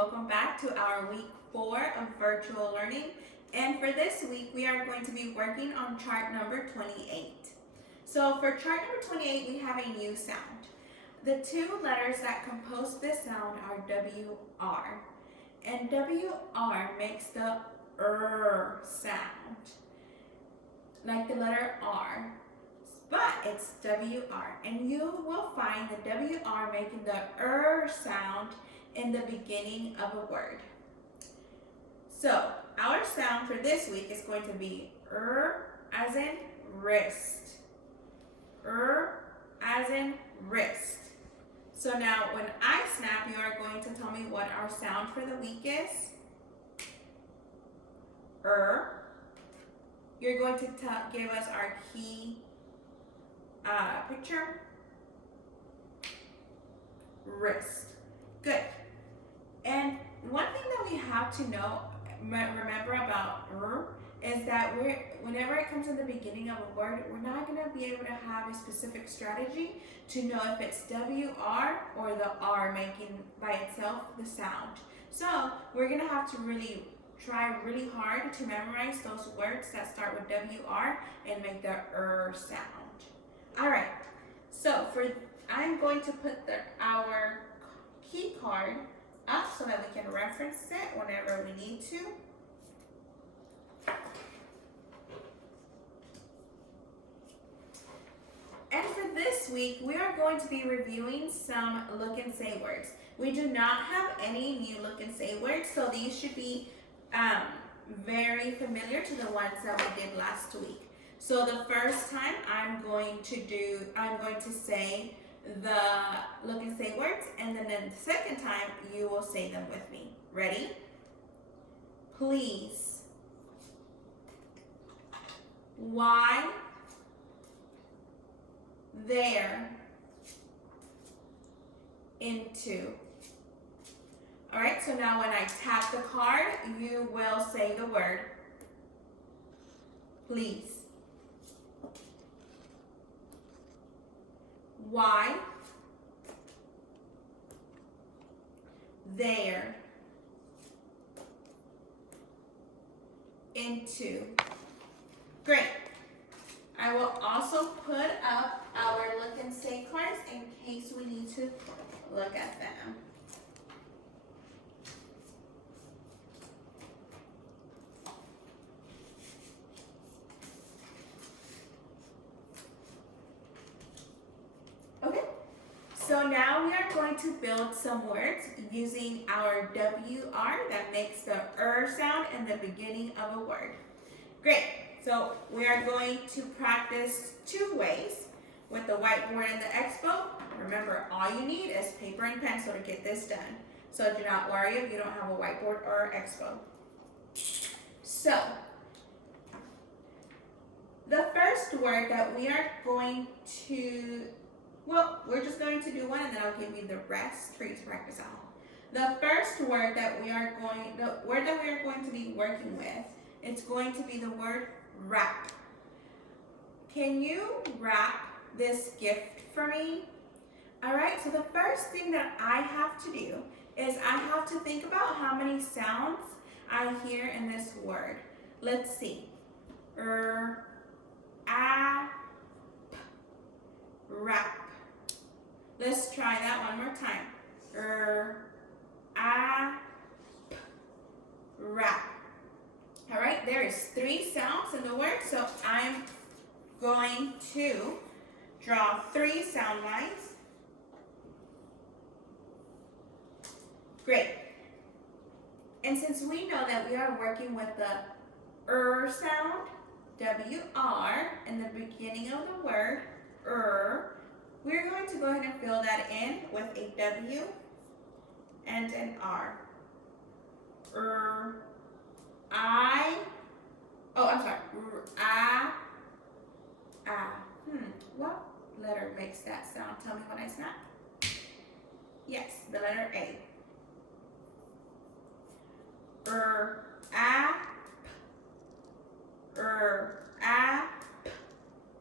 welcome back to our week 4 of virtual learning. And for this week, we are going to be working on chart number 28. So for chart number 28, we have a new sound. The two letters that compose this sound are WR. And WR makes the sound, like the letter R. But it's WR, and you will find the WR making the sound in the beginning of a word. So our sound for this week is going to be as in wrist. As in wrist. So now when I snap, you are going to tell me what our sound for the week is. You're going to give us our key picture. Wrist. Good. And one thing that we have to remember about is that whenever it comes in the beginning of a word, we're not going to be able to have a specific strategy to know if it's WR or the R making by itself the sound. So we're going to have to really try really hard to memorize those words that start with WR and make the sound. All right, so I'm going to put our key card up so that we can reference it whenever we need to. And for this week, we are going to be reviewing some look and say words. We do not have any new look and say words, so these should be very familiar to the ones that we did last week. So the first time I'm going to say the look and say words, and then the second time you will say them with me. Ready? Please. Why? There. Into. All right, so now when I tap the card, you will say the word please. Why? There. Into. Great. I will also put up our look and say cards in case we need to look at them. So now we are going to build some words using our WR that makes the sound in the beginning of a word. Great. So we are going to practice two ways with the whiteboard and the expo. Remember, all you need is paper and pencil to get this done. So do not worry if you don't have a whiteboard or expo. So the first word that we are going to we're just going to do one and then I'll give you the rest for you to practice at home. The first word that we are going to be working with, it's going to be the word wrap. Can you wrap this gift for me? All right, so the first thing that I have to do is I have to think about how many sounds I hear in this word. Let's see. Wrap. Let's try that one more time. Wrap. All right, there is 3 sounds in the word, so I'm going to draw 3 sound lines. Great. And since we know that we are working with the sound, WR, in the beginning of the word, we're going to go ahead and fill that in with a W and an R. What letter makes that sound? Tell me when I snap. Yes, the letter A.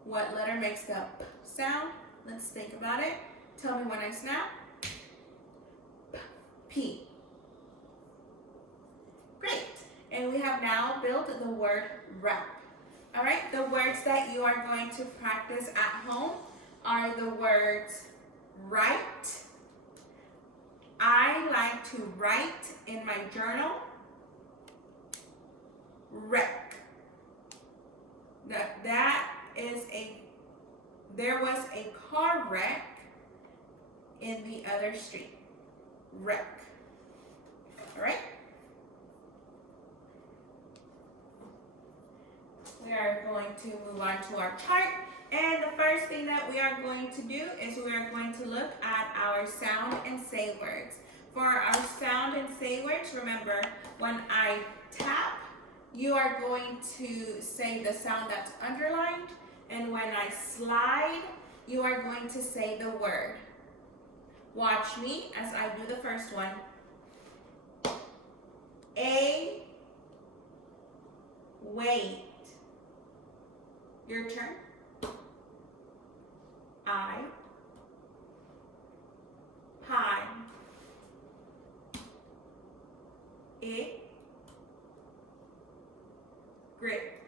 What letter makes the P sound? Let's think about it. Tell me when I snap. P. have now built the word rep. All right, the words that you are going to practice at home are the words write. I like to write in my journal. Wreck. There was a car wreck in the other street. Wreck. All right? We are going to move on to our chart. And the first thing that we are going to do is we are going to look at our sound and say words. For our sound and say words, remember, when I tap, you are going to say the sound that's underlined. And when I slide, you are going to say the word. Watch me as I do the first one. A, wait. Your turn. I, pie. It, grip.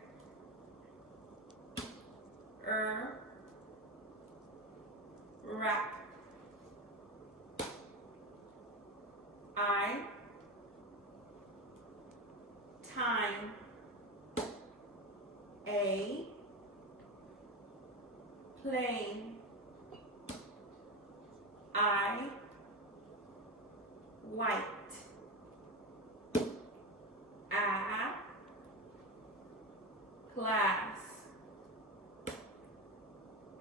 Wrap. I, time. A, plane. I, white. A, class.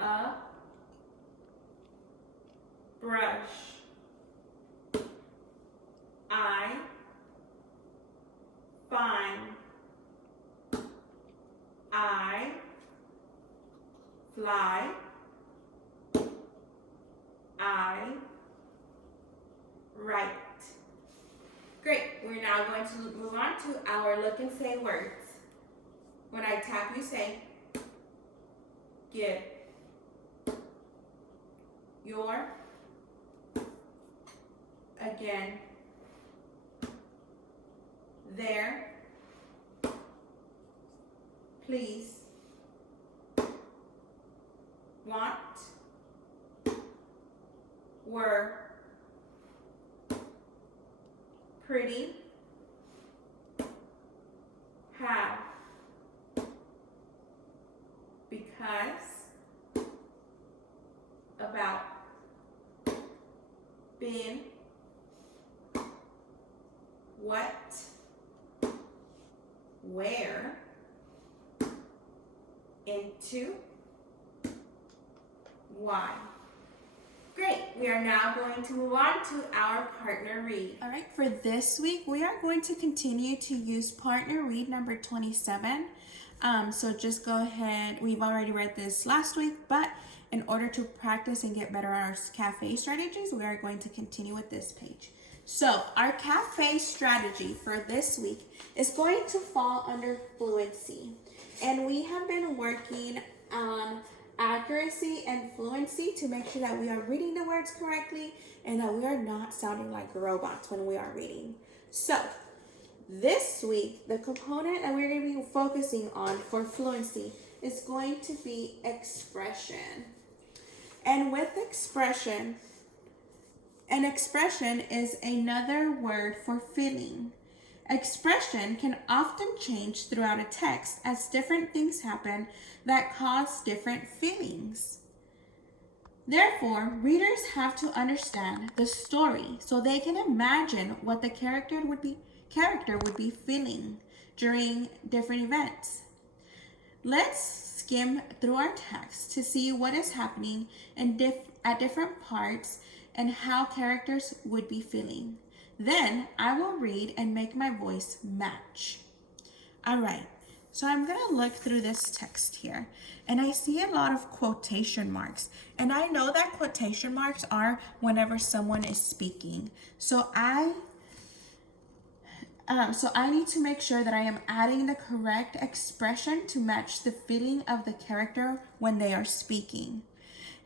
A, brush. I, fine. I, fly. I, write. Great. We're now going to move on to our look and say words. When I tap, you say, give, your, again, there, please, want, were, pretty, have, because, about, been, what, where, into, why. Great, we are now going to move on to our partner read. All right, for this week, we are going to continue to use partner read number 27. So just go ahead, we've already read this last week, but in order to practice and get better at our cafe strategies, we are going to continue with this page. So our cafe strategy for this week is going to fall under fluency. And we have been working on accuracy and fluency to make sure that we are reading the words correctly and that we are not sounding like robots when we are reading. So this week, the component that we're going to be focusing on for fluency is going to be expression. And with expression, an expression is another word for feeling. Expression can often change throughout a text as different things happen that cause different feelings. Therefore, readers have to understand the story so they can imagine what the character would be feeling during different events. Let's skim through our text to see what is happening at different parts and how characters would be feeling. Then I will read and make my voice match. All right, so I'm gonna look through this text here and I see a lot of quotation marks. And I know that quotation marks are whenever someone is speaking. So I need to make sure that I am adding the correct expression to match the feeling of the character when they are speaking.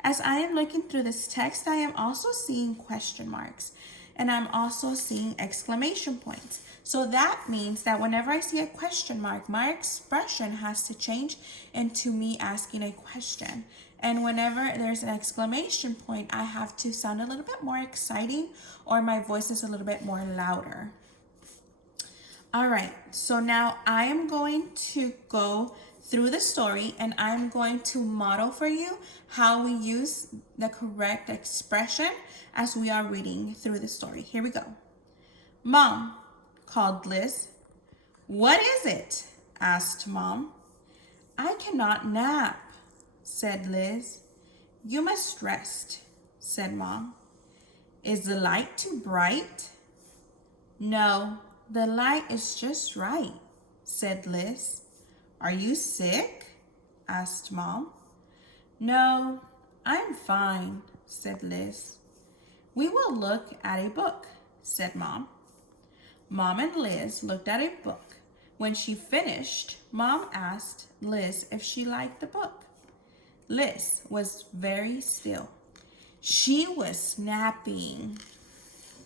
As I am looking through this text, I am also seeing question marks. and I'm also seeing exclamation points. So that means that whenever I see a question mark, my expression has to change into me asking a question. And whenever there's an exclamation point, I have to sound a little bit more exciting, or my voice is a little bit more louder. All right, so now I am going to go through the story and I'm going to model for you how we use the correct expression as we are reading through the story. Here we go. Mom, called Liz. What is it? Asked Mom. I cannot nap, said Liz. You must rest, said Mom. Is the light too bright? No, the light is just right, said Liz. Are you sick? Asked Mom. No, I'm fine, said Liz. We will look at a book, said Mom. Mom and Liz looked at a book. When she finished, Mom asked Liz if she liked the book. Liz was very still. She was napping.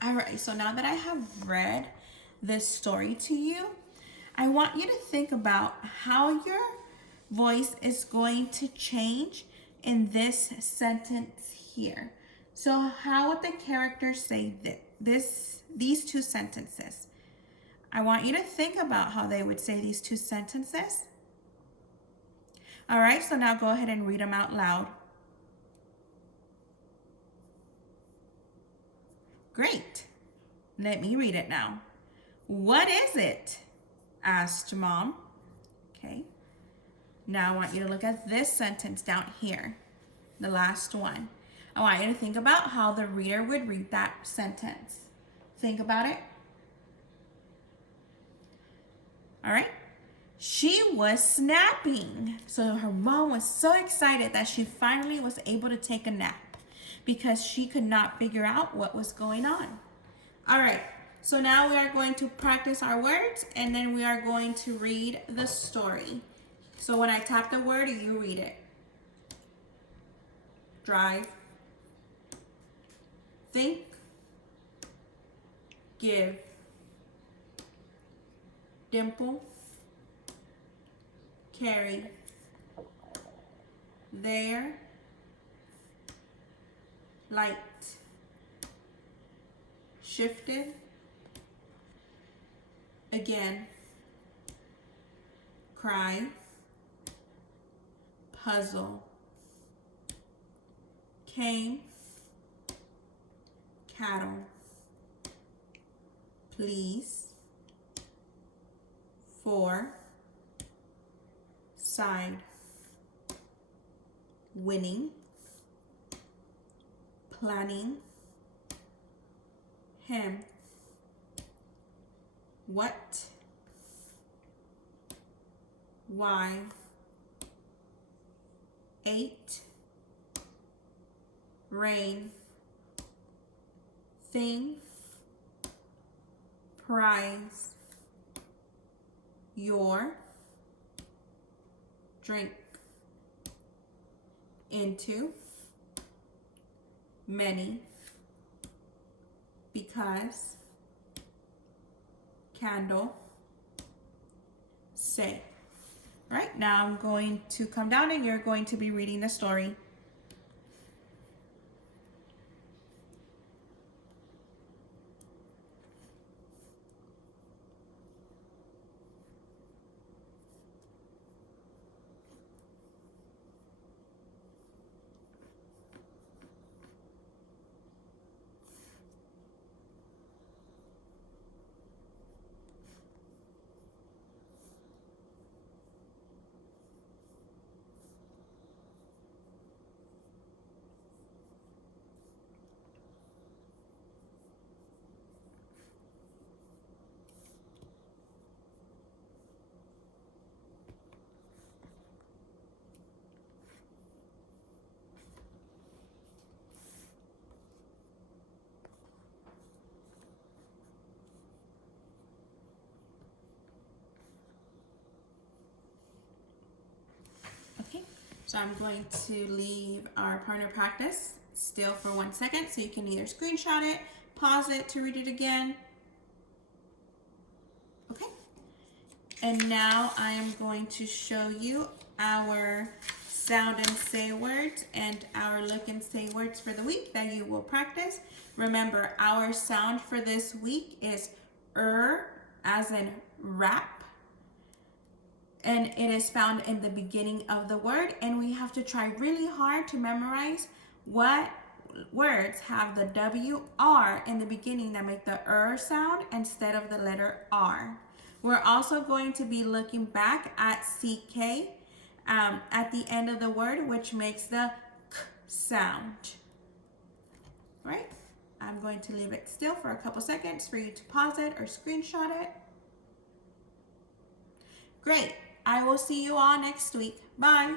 All right, so now that I have read this story to you, I want you to think about how your voice is going to change in this sentence here. So how would the character say these two sentences? I want you to think about how they would say these two sentences. All right, so now go ahead and read them out loud. Great. Let me read it now. What is it? Asked Mom. Okay. Now I want you to look at this sentence down here, the last one. I want you to think about how the reader would read that sentence. Think about it. All right. She was snapping. So her mom was so excited that she finally was able to take a nap because she could not figure out what was going on. All right. So now we are going to practice our words and then we are going to read the story. So when I tap the word, you read it. Drive. Think. Give. Dimple. Carry. There. Light. Shifted. Again. Cry. Puzzle. Came. Cattle. Please. For. Side. Winning. Planning. Him. What? Why? 8. Rain. Thing. Prize. Your. Drink. Into. Many. Because. Candle. Say. All right, now I'm going to come down and you're going to be reading the story. Okay, so I'm going to leave our partner practice still for 1 second so you can either screenshot it, pause it to read it again. Okay. And now I am going to show you our sound and say words and our look and say words for the week that you will practice. Remember, our sound for this week is as in rap. And it is found in the beginning of the word. And we have to try really hard to memorize what words have the WR in the beginning that make the sound instead of the letter R. We're also going to be looking back at CK at the end of the word, which makes the K sound. Right? I'm going to leave it still for a couple seconds for you to pause it or screenshot it. Great. I will see you all next week. Bye.